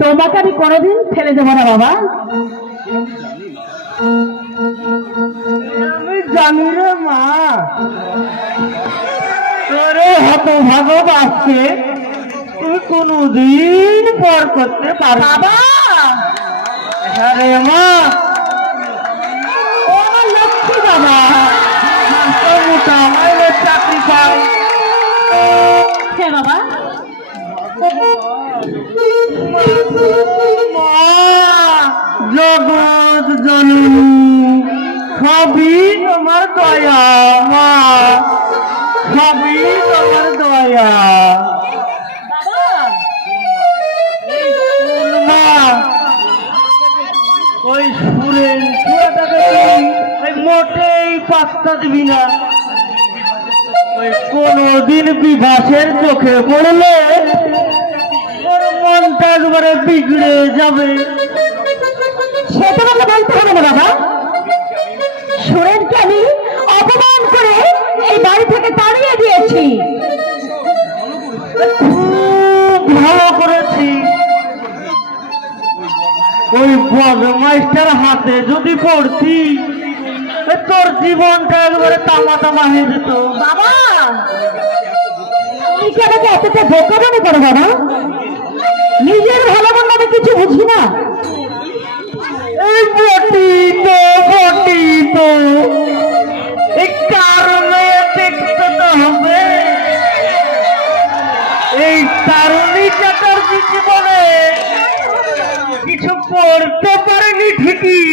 তোমাকে আমি কোনোদিন ফেলে দেবো না বাবা। আমি জানি রে মা, তোরে হতভাগ্য বাঁচতে তুমি কোনদিন পর করতে পারবে বাবা। হ্যাঁ রে মা, ও আমার লক্ষ্মী বাবা। মোটা মাইনের চাকরি পাই। হ্যাঁ বাবা। মা, জগৎ জননী সবই তোমার দয়া মা, সবই তোমার দয়া বাবা মা। ওই সুরেন ছোড়াটাকে তুই মোটেই পাত্তা দিবি না। ওই কোনদিন বিভাসের চোখে পড়লে ওর মনটা একবারে বিগড়ে যাবে। সে তোমাকে বলতে হবে না বাবা। সুরেনকে আমি অপমান করে এই বাড়ি থেকে তাড়িয়ে দিয়েছি। খুব ভালো করেছি। ওই বদমাইশটার হাতে যদি পড়তি তোর জীবনটা একবারে তামা তামা হয়ে যেত। বাবা তুমি কি আমাকে এতটা বোকা মনে করো বাবা? নিজের ভালো মন্দ আমি কিছু বুঝি না। এই বটি তো এই কারণে দেখতে তো হবে। এই তারুণী চ্যাটার্জি জীবনে কিছু করতে পারেনি ঠিকই,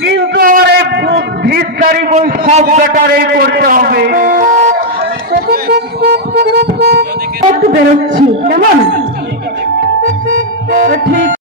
কিন্তু আমার এই বুদ্ধিকারী বই সব ব্যাটারে করতে হবে। একটু বেরোচ্ছি কেমন? ঠিক